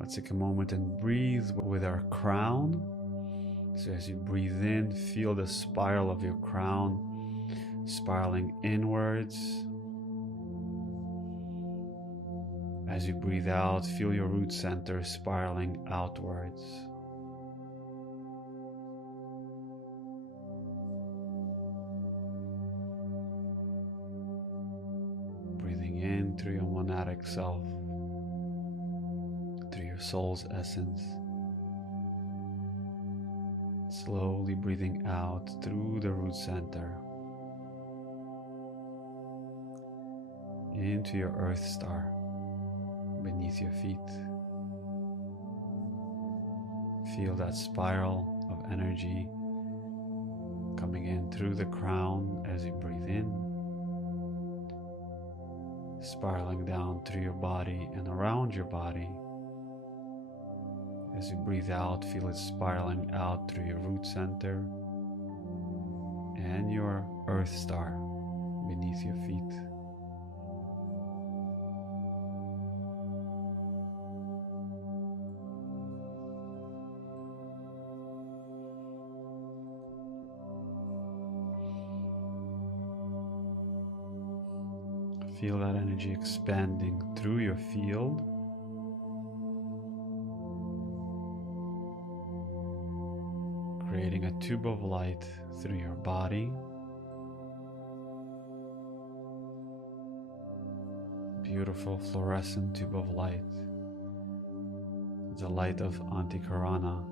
Let's take a moment and breathe with our crown. So as you breathe in, feel the spiral of your crown spiraling inwards. As you breathe out, feel your root center spiraling outwards. Breathing in through your monadic self, through your soul's essence. Slowly breathing out through the root center into your earth star beneath your feet. Feel that spiral of energy coming in through the crown as you breathe in, spiraling down through your body and around your body. As you breathe out, feel it spiraling out through your root center and your earth star beneath your feet. Feel that energy expanding through your field. Creating a tube of light through your body. Beautiful fluorescent tube of light. The light of Antikarana.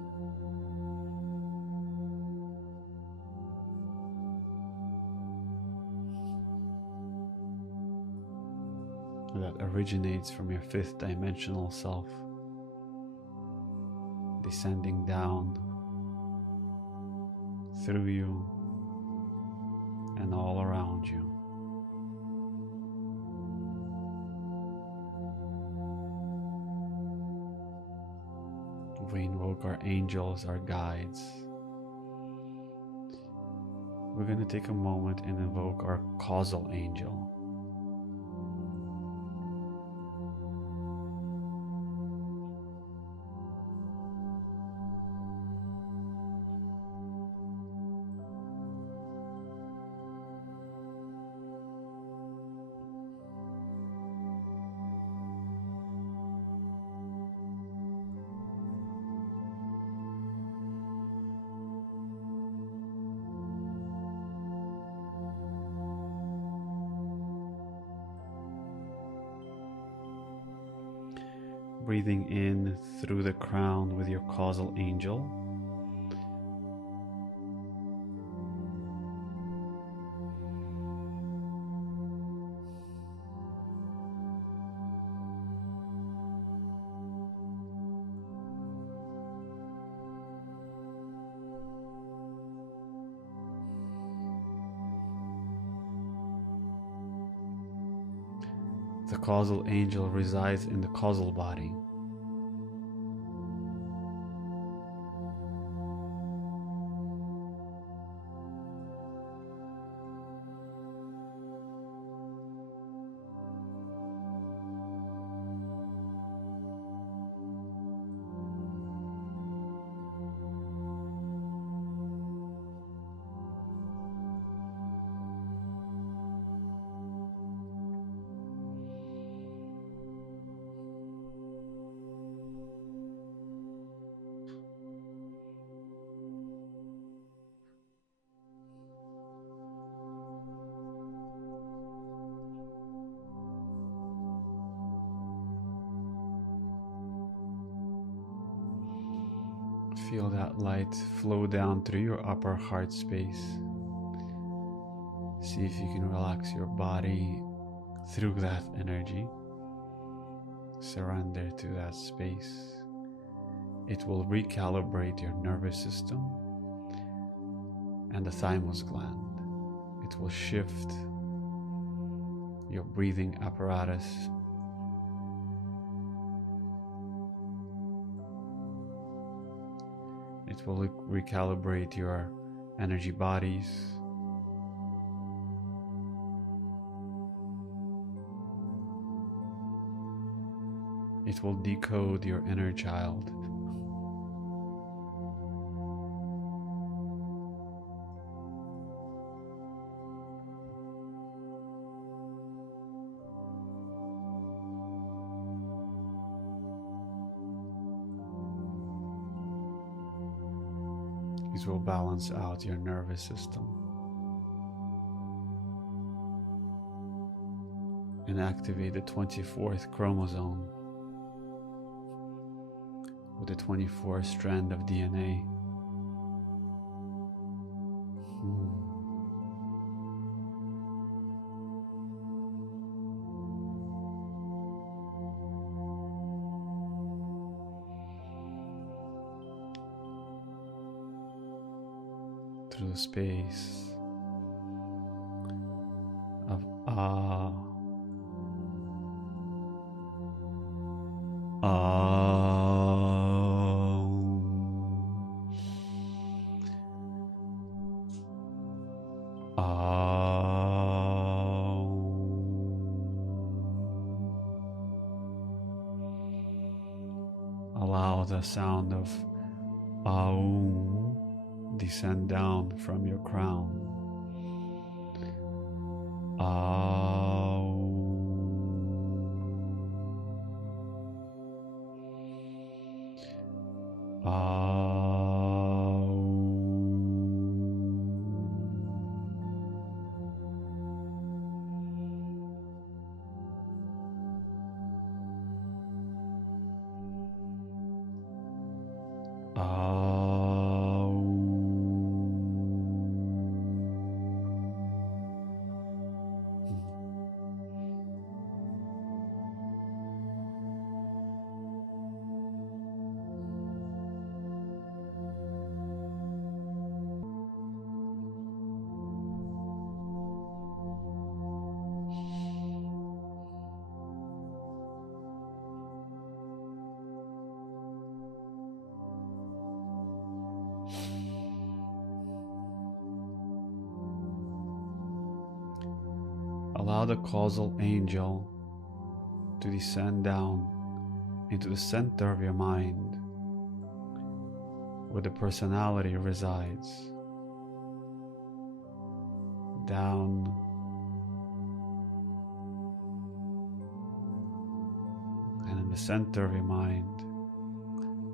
That originates from your fifth dimensional self, descending down through you and all around you. We invoke our angels, our guides. We're going to take a moment and invoke our causal angel. Breathing in through the crown with your causal angel. The causal angel resides in the causal body. Feel that light flow down through your upper heart space. See if you can relax your body through that energy. Surrender to that space. It will recalibrate your nervous system and the thymus gland. It will shift your breathing apparatus. It will recalibrate your energy bodies. It will decode your inner child. It will balance out your nervous system and activate the 24th chromosome with the 24th strand of DNA. Through the space of ah, allow the sound of Aum descend down from your crown. Aum. Aum. Allow the causal angel to descend down into the center of your mind where the personality resides. Down and in the center of your mind,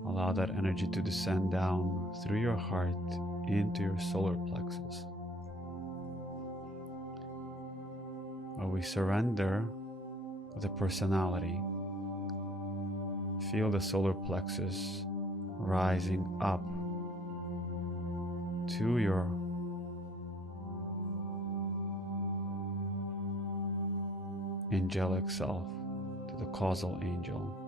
allow that energy to descend down through your heart into your solar plexus, where we surrender the personality. Feel the solar plexus rising up to your angelic self, to the causal angel.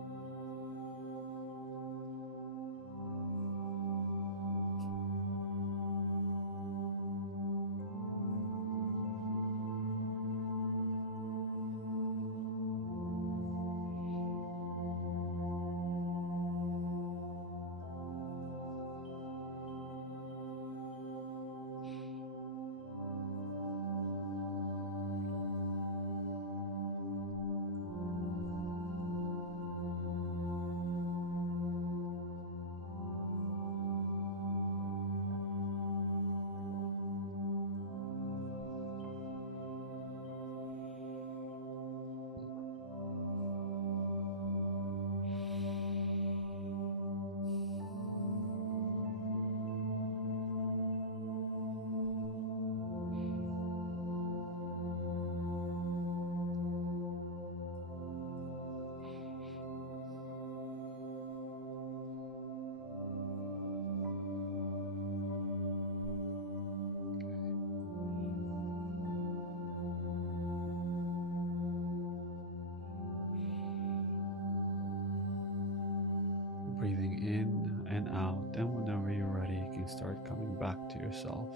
Breathing in and out, and whenever you're ready, you can start coming back to yourself.